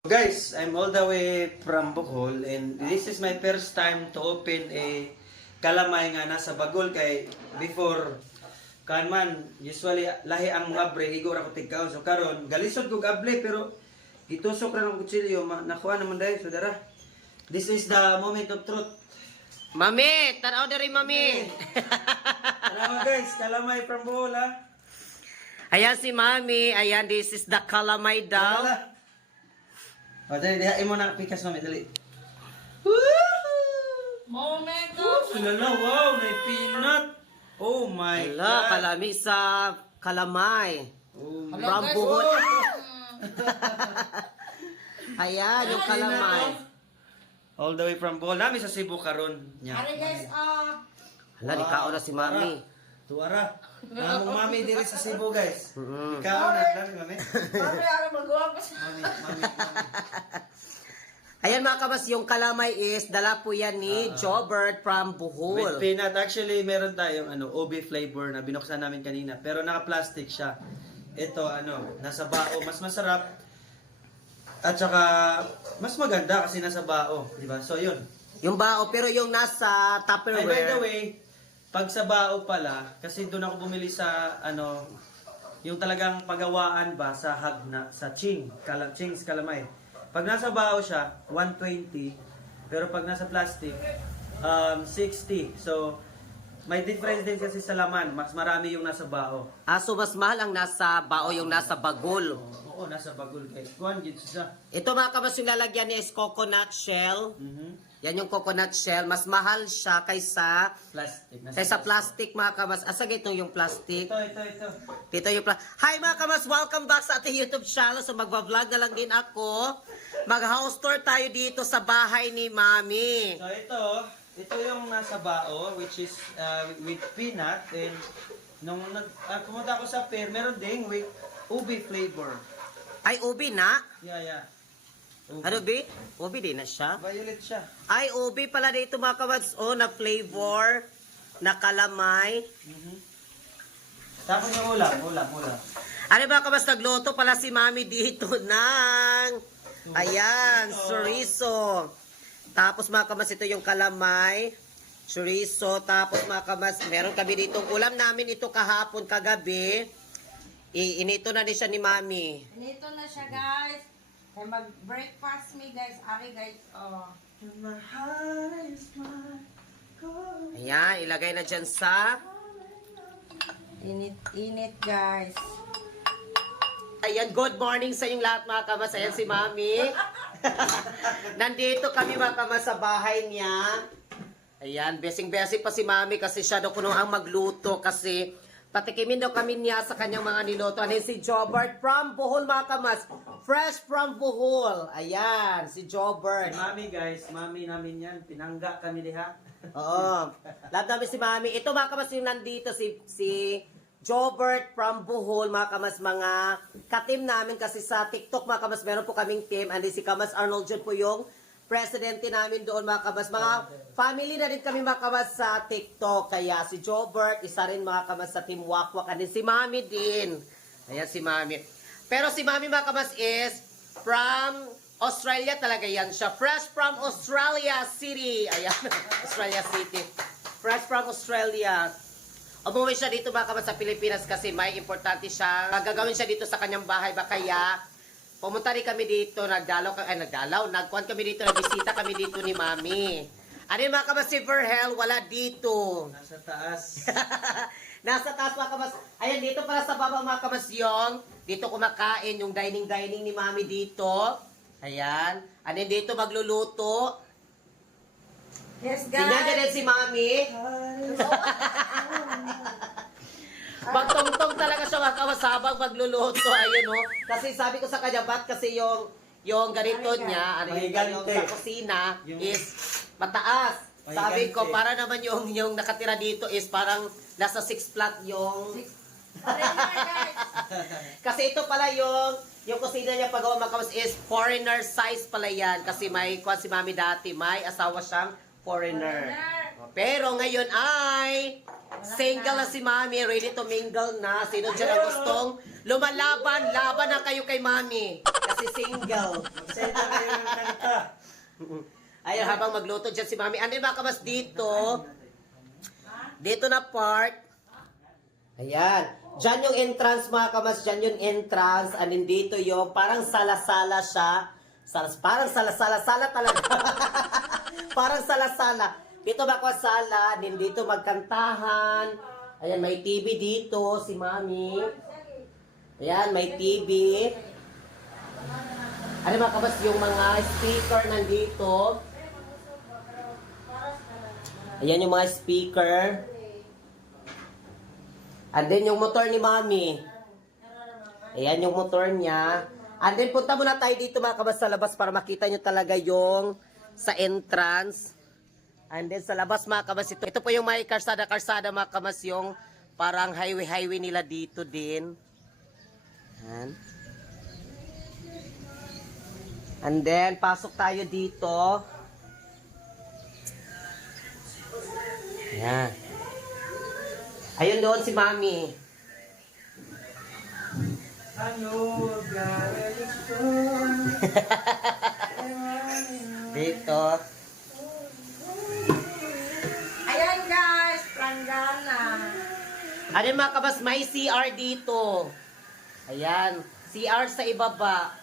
Guys, I'm all the way from Bohol and this is my first time to open a kalamay nga nasa Bagol kay before kan man usually lahi ang mga bre igor ako tigkaon so karon galisod ko gable pero gitusok ra ng kutsilyo nakuha naman dahil so dara. This is the moment of truth. Mami, tanaw diri mami. Salamat guys, kalamay from Bohol ha. Ayan si Mami. Ayan, this is the calamay daw. O, dali, dihain mo na pikas mami, dali. Moment Sulala, wow, may peanut. Oh my Hala, God. kalami sa kalamay. Oh my From guys. Bohol. Ayan, yung kalamay. All the way from Bohol. Nami sa Cebu karon nya. Ari guys, Hala, nikaon na si Mami. Tuara. Namong mami diri sa Cebu, guys. Ikaw na, dami mami. mami ako magawa pa siya. Mami. Ayan mga kabas, yung kalamay is, dala po yan ni Jobert from With Bohol. peanut. Actually, meron tayong OB flavor na binuksan namin kanina. Pero naka-plastic siya. Ito, nasa bao. Mas masarap. At saka, mas maganda kasi nasa bao. Diba? So, yun. Yung bao, pero yung nasa Ay, by the Tupperware. way, pag sa bao pala, kasi doon ako bumili sa, yung talagang pagawaan ba sa hagna, sa Ching's Calamay. Pag nasa bao siya, 120. Pero pag nasa plastic, 60. So, may difference din kasi sa laman. Mas marami yung nasa bao. So mas mahal ang nasa bao, yung nasa bagol. Oo, nasa bagol guys. Kuhan, gid siya. Ito mga kabas, yung lalagyan niya is coconut shell. Yan yung coconut shell. Mas mahal siya kaysa Plastic. plastic mga kabas. Asa ito yung plastic? Ito. Dito yung plastic. Hi mga kabas! Welcome back sa ating YouTube channel. So magbablog na lang din ako. Mag-house tour tayo dito sa bahay ni Mami. So ito yung nasa bao, which is with peanut. And nung pumunta ako sa fair, meron ding with ubi flavor. Ay, ubi na? Yeah. Ubi. Ano bi? Ubi din na siya. Violet siya. Ay, ubi pala dito mga kabas. Oh, na flavor. Na kalamay. Tapos yung ulam. Ano mga kabas, nagluto pala si Mami dito ng ayan, chorizo. Tapos mga kabas, ito yung kalamay, chorizo. Tapos mga kabas, meron kami ditong ulam namin ito kahapon, kagabi. Inito na din siya ni Mami. Nito na siya guys. Kaya mag-breakfast me guys. Ari guys, Ayan, ilagay na dyan sa Init guys. ayan, good morning sa inyong lahat mga kamas. Ayan si Mami. Nandito kami mga kamas sa bahay niya. Ayan, besing-besing pa si Mami kasi siya daw kuno ang magluto kasi patikimin daw kami niya sa kanyang mga niluto. Ano si Jobert from Bohol mga kamas. Fresh from Bohol. Ayan, si Jobert. Mami guys, mami namin yan. Pinangga kami diha. Oo. Love namin si Mami. Ito mga kamas yung nandito si Jobert from Bohol, mga kamas, mga katim namin kasi sa TikTok mga kamas, meron po kaming team. And si Kamas Arnold John po yung presidente namin doon mga kamas. Mga family na rin kami mga kamas sa TikTok. Kaya si Jobert, isa rin mga kamas sa Team Wakwak. And si Mami din. Ayan si Mami. Pero si Mami mga kamas is from Australia talaga yan siya. Fresh from Australia City. Ayan, Australia City. Fresh from Australia. Umuwi siya dito baka sa Pilipinas kasi may importante siya. Gagawin siya dito sa kanyang bahay ba kaya pumunta rin kami dito, nagkuhan kami dito, nagbisita kami dito ni Mami. Ano yung mga kabas si Verhel? Wala dito. Nasa taas. Nasa taas mga kabas. Ayan, dito pala sa baba mga kabas yung dito kumakain, yung dining ni Mami dito. Ayan. Ano dito magluluto. Yes Tingnan guys. din si Mami. Magtongtong talaga siya mga kawas habang magluluto. Ayun o. Kasi sabi ko sa kanya, ba't kasi yung ganito niya, ano yung sa kusina is mataas. Sabi ko, para naman yung nakatira dito is parang nasa 6 flat yung... Guys. Kasi ito pala yung kusina niya pagawa mga kawas is foreigner size pala yan. Kasi may kuha si Mami dati, may asawa siyang foreigner. Pero ngayon ay single na si Mami, ready to mingle na. Sino dyan ang gustong lumalaban? Laban na kayo kay Mami. Kasi single. Senta kayo ng kanta. Ayun, habang magluto dyan si Mami. Ano ba kabas dito? Dito na part. Ayan. Diyan yung entrance mga kabas. Diyan yung entrance. And then dito yung parang sala-sala siya. Parang sala-sala talaga. Parang sala-sala. Dito ba ko sala. Then dito magkantahan. Ayan, may TV dito si Mami. Ayan, may TV. Ano mga kabas yung mga speaker nandito. Ayan yung mga speaker. And then yung motor ni Mami. Ayan yung motor niya. And then punta muna tayo dito mga kabas sa labas para makita nyo talaga yung sa entrance. And then sa labas mga kabas ito. Ito po yung may karsada mga kabas yung parang highway nila dito din. Ayan. And then pasok tayo dito. Ayan. Ayun doon si Mami. Dito. Ayan guys, planggana. Ano mga kabas, may CR dito. Ayan. CR sa ibaba.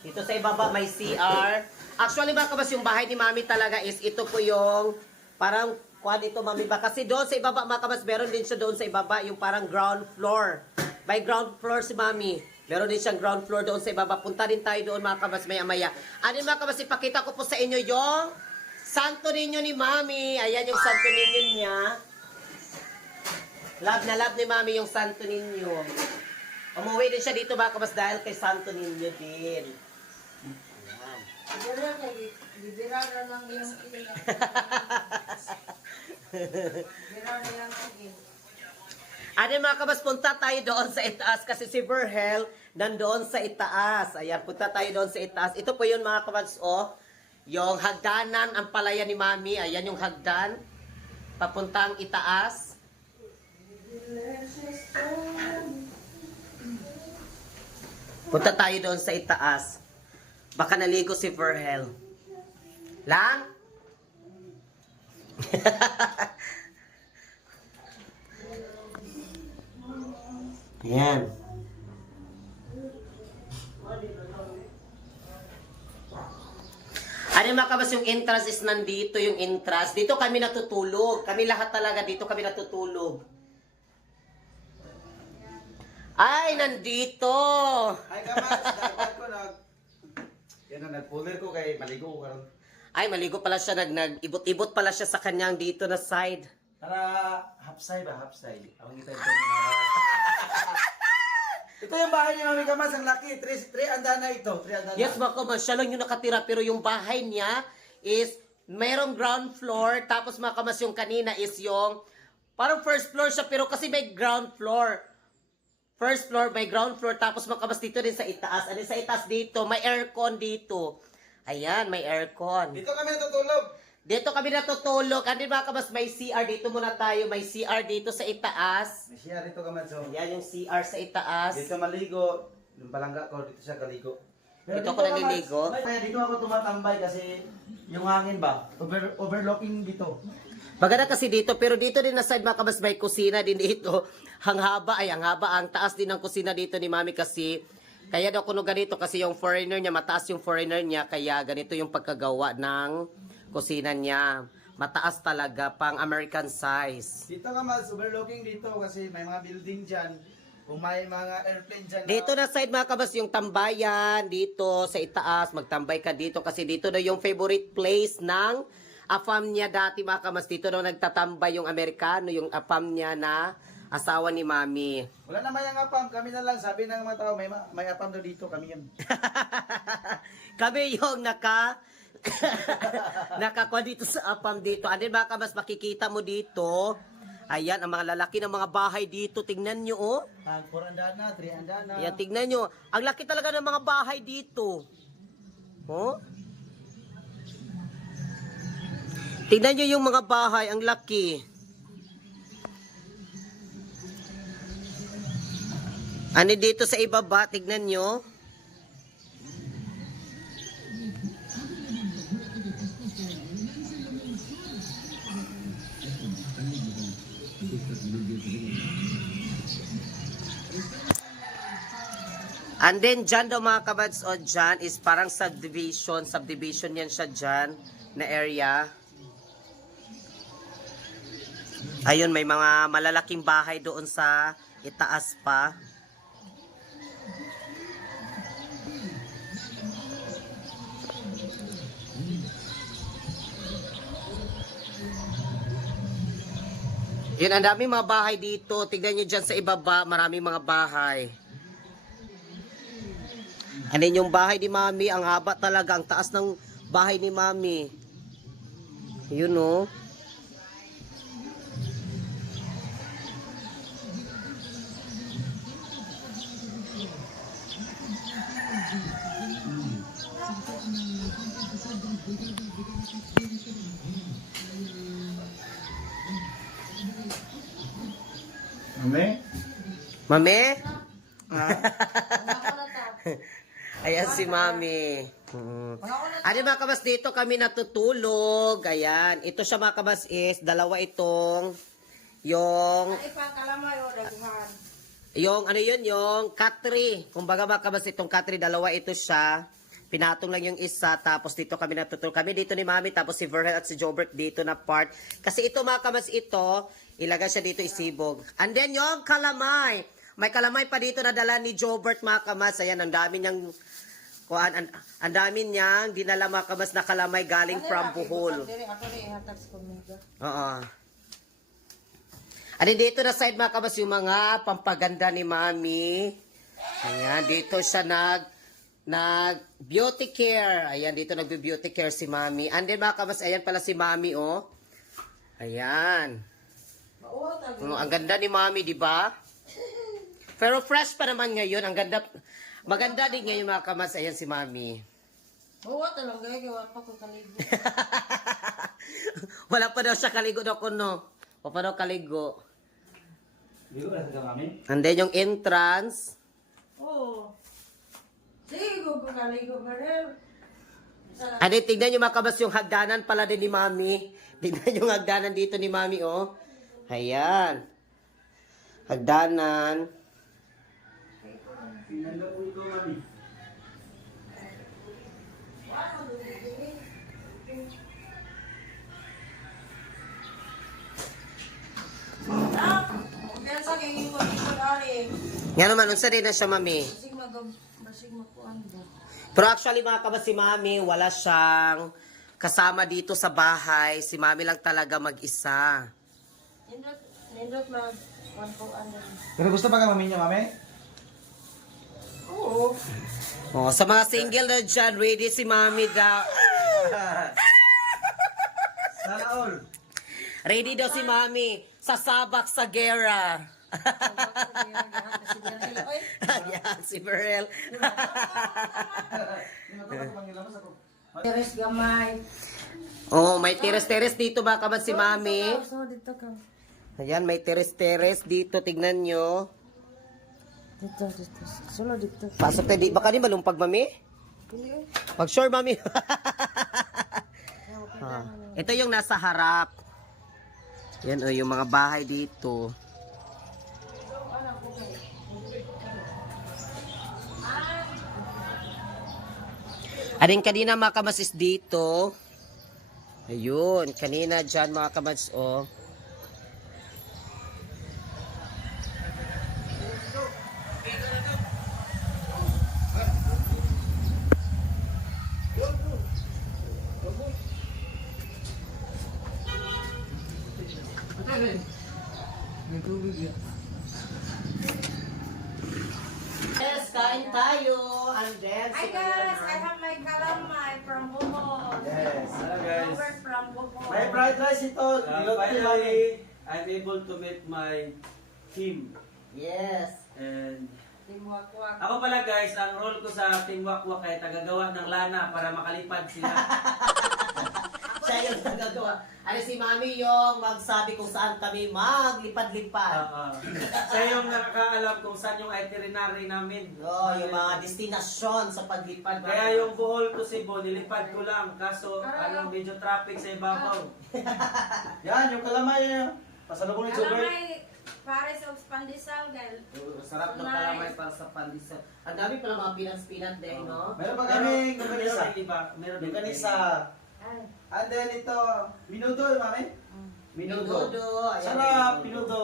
Dito sa ibaba may CR. Actually mga kabas, yung bahay ni Mami talaga is ito po yung parang kuha dito Mami ba? Kasi doon sa ibaba mga kabas, meron din siya doon sa ibaba yung parang ground floor. May ground floor si Mami. Meron din siyang ground floor doon sa ibaba. Punta din tayo doon mga kabas maya-maya. Ano mga kabas, ipakita ko po sa inyo yung Santo Niño ni Mami. Ayan yung Santo Niño niya. Love na love ni Mami yung Santo Niño. Umuwi din siya dito mga kabas dahil kay Santo Niño din. Bibira na lang yung ilan. Bibira na lang yung Ano mga kabas, punta tayo doon sa itaas kasi si Verhel nandoon sa itaas. Ayan, punta tayo doon sa itaas. Ito po yun mga kabas, oh. Yung hagdanan, ang palaya ni Mami. Ayan yung hagdan. Papuntang itaas. Punta tayo doon sa itaas. Baka naligo si Verhel. Lang? Ayan. Ano mga kabas, yung entrance is nandito, yung entrance. Dito kami natutulog. Kami lahat talaga dito kami natutulog. Ay, nandito. Ay, kamas, dapat ko yan na, nag-puller ko kay maligo ko karon. Ay, maligo pala siya. Nag-ibot-ibot pala siya sa kanyang dito na side. Para half side ba, half side. Ang kita ito. Ito yung bahay ni Mami Kamas, ang laki. 3 andana ito. 3 andana. Yes, mga kabas, siya lang yung nakatira. Pero yung bahay niya is mayroong ground floor. Tapos mga kabas, yung kanina is yung parang first floor siya. Pero kasi may ground floor. First floor, may ground floor. Tapos mga kabas, dito din sa itaas. Ano sa itaas dito? May aircon dito. Ayan, may aircon. Dito kami natutulog. Dito kami natutulog. Ano mga kabas, may CR. Dito muna tayo. May CR dito sa itaas. May siya rito Kamas. So. Ayan yung CR sa itaas. Dito maligo. Yung palangga ko, dito siya kaligo. Dito ako naliligo. Kaya dito ako tumatambay kasi yung hangin ba? Overlooking dito. Maganda kasi dito, pero dito din na side mga kabas, may kusina din dito. Ang haba, ang taas din ng kusina dito ni Mami kasi, kaya daw kuno ganito kasi yung foreigner niya, mataas yung foreigner niya, kaya ganito yung pagkagawa ng kusina niya. Mataas talaga, pang American size. Dito Kamas, overlooking dito kasi may mga building dyan. Kung may mga airplane dyan. Dito na side mga kabas, yung tambayan, dito sa itaas, magtambay ka dito kasi dito na yung favorite place ng afam niya dati mga kabas. Dito na nagtatambay yung Amerikano, yung afam niya na asawa ni Mami. Wala naman yung apam, kami na lang. Sabi ng mga tao, may apam daw dito, kami yun. Kami yung nakakuha dito sa apam dito. Ano ba kabas, makikita mo dito. Ayan, ang mga lalaki ng mga bahay dito. Tingnan nyo, oh. 4 andana, 3 andana. Ayan, tingnan nyo. Ang laki talaga ng mga bahay dito. Oh. Tingnan nyo yung mga bahay, ang laki. Ano dito sa ibaba, tignan nyo. And then, dyan daw mga kabads, o dyan is parang subdivision yan siya dyan na area. Ayun, may mga malalaking bahay doon sa itaas pa. Yun, ang daming mga bahay dito. Tignan nyo dyan sa ibaba, maraming mga bahay. Ano yung bahay ni Mami? Ang haba talaga, ang taas ng bahay ni Mami. Yun o. Mami? Mami? Wala ko na to. Ayan si Mami. Ano mga kabas, dito kami natutulog. Ayan. Ito siya mga kabas is, dalawa itong yung Ay, pang kalamay o daguhan. yung ano yun, yung katri. Kumbaga mga kabas, itong katri, dalawa ito siya. Pinatong lang yung isa, tapos dito kami natutulog. Kami dito ni Mami, tapos si Verhel at si Jobert dito na part. Kasi ito mga kabas, ito, ilagay siya dito isibog. And then yung kalamay. May kalamay pa dito na dala ni Jobert mga kamas. Ayan, ang dami niyang kuan, ang dami niyang dinala mga kamas na kalamay galing from Bohol. Ako rin ihatag sa kumiga. Oo. Ano dito na side mga kamas yung mga pampaganda ni Mami. Ayan, dito siya nag beauty care. Ayan, dito nagbe-beauty care si Mami. And then mga kamas, ayan pala si Mami, oh. Ayan. Ang ganda ni Mami, di ba? Pero fresh pa naman ngayon. Ang ganda. Maganda din ngayon mga kamas. Ayan si Mami. Oo, talaga. Gawa pa kung kaligo. Wala pa daw siya kaligo daw kuno. O pa daw kaligo. Dito ka sa mami? And then yung entrance. Oo. Sige, kung kaligo ka rin. And then tignan nyo mga kabas yung hagdanan pala din ni Mami. Tignan yung hagdanan dito ni Mami, oh. Ayan. Hagdanan. Pinagawin ko mami. Kaya sa kaya ko dito ari. Nga naman, unsa din na siya, Mami. Basig makuan ba. Pero actually mga kabas, si Mami, wala siyang kasama dito sa bahay. Si Mami lang talaga mag-isa. Nindot mag kuan. Pero gusto pa ka mami niya, mami? Oo. Oh, sa mga single na dyan, ready si Mami daw. Sana all. Ready daw si Mami. Sasabak sa gera. Ayan, si Berel. Teres gamay. Oh, may teres-teres dito mga kabas si Mami. So dito ka. Ayan, may teres-teres dito. Tignan nyo. Dito. Sunod dito. Pasok tayo. Baka di malumpag, Mami? Pili. Pag sure, Mami. Ah, ito yung nasa harap. Yan o, yung mga bahay dito. Ading kanina mga kamasis dito. Ayun, kanina dyan mga kamasis, oh. Yes, kain tayo. And then, Hi guys, I have my kalamay from Bohol. Yes. Hello guys. Robert from Bohol. May fried rice ito. Niluto ni mami. Finally, I'm able to meet my team. Yes. And Timwak-wak. ako pala guys, ang role ko sa Team Wakwak ay tagagawa ng lana para makalipad sila. Siya Siya yung nagagawa. Ano si Mami yung magsabi kung saan kami maglipad-lipad. Siya yung nakakaalam kung saan yung itinerary namin. Yung mga destinasyon sa paglipad. Kaya yung Bohol to Cebu, nilipad ko lang. Kaso, medyo traffic sa ibabaw. Yan, yung kalamay. Pasalubong ni Jobert. Kalamay, pares of pandesal, guys. Sarap ng kalamay para sa pandesal. Ang dami pala mga peanuts din, no? Meron pa kami Meron ganisa. iba. Meron din Ganisa. And then ito, minuto, mami. Minuto. Ayan, Sarap, minuto. minuto.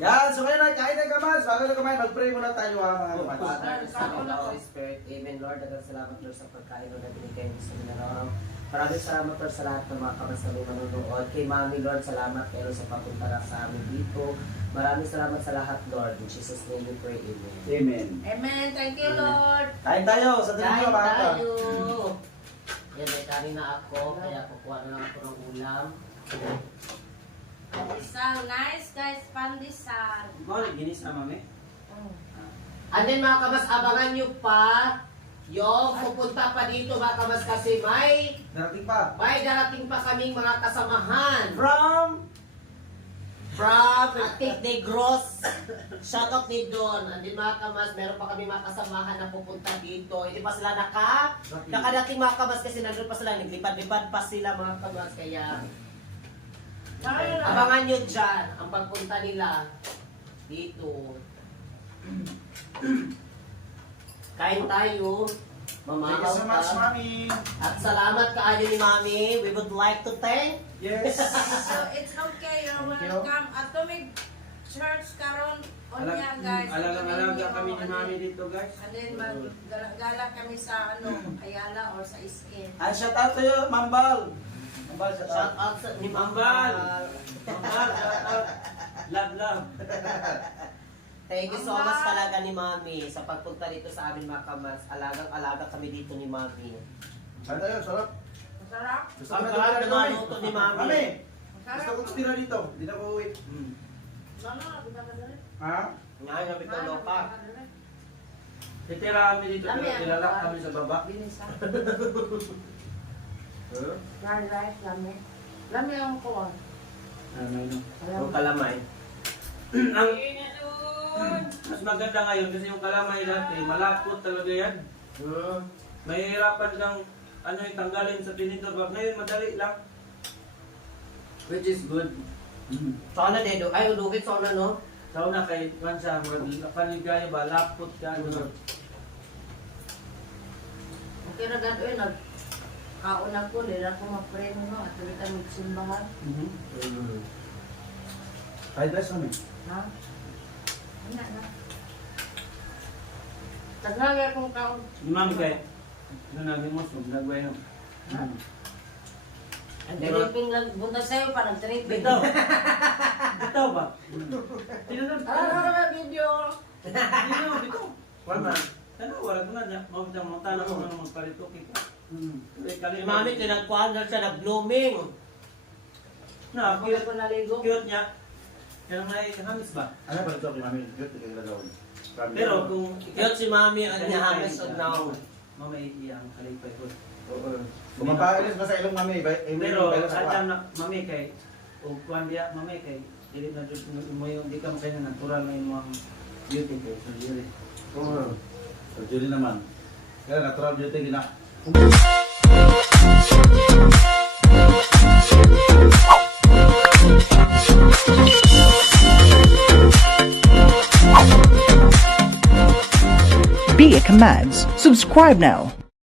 Yan, so ngayon, kain na kamas. Bago na kumain, mag-pray muna tayo ha, mga kapatid. Sa Holy Spirit. Amen, Lord. Dagang salamat, Lord, sa pagkain na binigay mo sa minaraw. Maraming salamat, Lord, sa lahat ng mga kamas na may manunood. Kay Mami, Lord, salamat pero sa papunta na sa amin dito. Maraming salamat sa lahat, Lord. In Jesus' name we pray. Amen. Amen. Amen. Thank you, Lord. Kain tayo, sa Kain dito mga kapatid. tayo! Yan, may kanin na ako, kaya kukuha na lang ako ng ulam. Pandesal. Nice, guys. Pandesal. Mga ginis na, mami. And then mga kamas, abangan nyo pa yung pupunta pa dito mga kamas kasi Darating pa. may darating pa kaming mga kasamahan From from Atik Negros. Shoutout ni Don. And then mga kamas, meron pa kami mga kasamahan na pupunta dito. Hindi pa sila nakadating mga kamas kasi nandun pa sila, naglipad-lipad pa sila mga kamas. Kaya abangan nyo dyan ang pagpunta nila dito. Kain tayo. Thank you so much, Mamahaw ka. mami. At salamat kaayo ni Mami. We would like to thank Yes. So, it's okay. You're Thank you. welcome. Atomic Church karon onya, guys. Alaga kami ni mami dito, guys. And then, mag-gala kami sa, Ayala or sa Isin. And shout out to you, Mambal. Mambal, shout shout out. out sa ni Mambal. Mambal. Mambal, shout out. Love, love. Thank you so much talaga ni Mami sa pagpunta dito sa amin mga kamas. Alagang-alaga kami dito ni Mami. Kain tayo, sarap. Masarap. Gusto Ang ko sarap na ng maluto ni Mami. Mami, Masarap. gusto ko tira dito. Hindi na ko uwi. Mama, bisa ka dali. Ha? Ngayon kami tulo ka. Titira kami dito, Lami, pero ilalak kami sa baba. Binisa. Huh? Fried rice, lami. Lami ang kuwan. Yung kalamay. Ang mas maganda ngayon kasi yung kalamay dati, malapot talaga yan. Mahihirapan kang tanggalin sa tinidor. But ngayon, madali lang. Which is good. Sana dedo. Ay, udugit sana no? Sa una kay Kansa, paligaya ba, lapot ka. Okay na gato eh, kauna ko, nila ko ma-pray mo, at ulit ang magsimbahan. Fried rice mami. Ha? Ano na? Taglagay kong kaon. Ni mami kay, nagimos, nagway no. Tripping lang, buntag sa'yo pa, nag-tripping. Bitaw. Bitaw ba? Tinanong. Ano video? Bitaw. Wala. Ano, wala ko na niya. Mabitang mo, tanong mo na magparito kita. Si Mami, tinagpuan na siya, nag-blooming. Na, Ako cute. ko naligo. Cute niya. Kaya may hamis ba? Ano ba ito kay mami? Good, kaya gagawin. Pero kung Cute si Mami, ang nihamis of now. Mama iyang kalipay ko. Kung mapailis ba sa ilong mami? Pero sadam na mami kay o kuan dia mami kay dili na jud mo yung di ka makaya natural na imong beauty kay so dili. Oo. Surgery naman. Kaya natural beauty gina. Be a Commands. Subscribe now.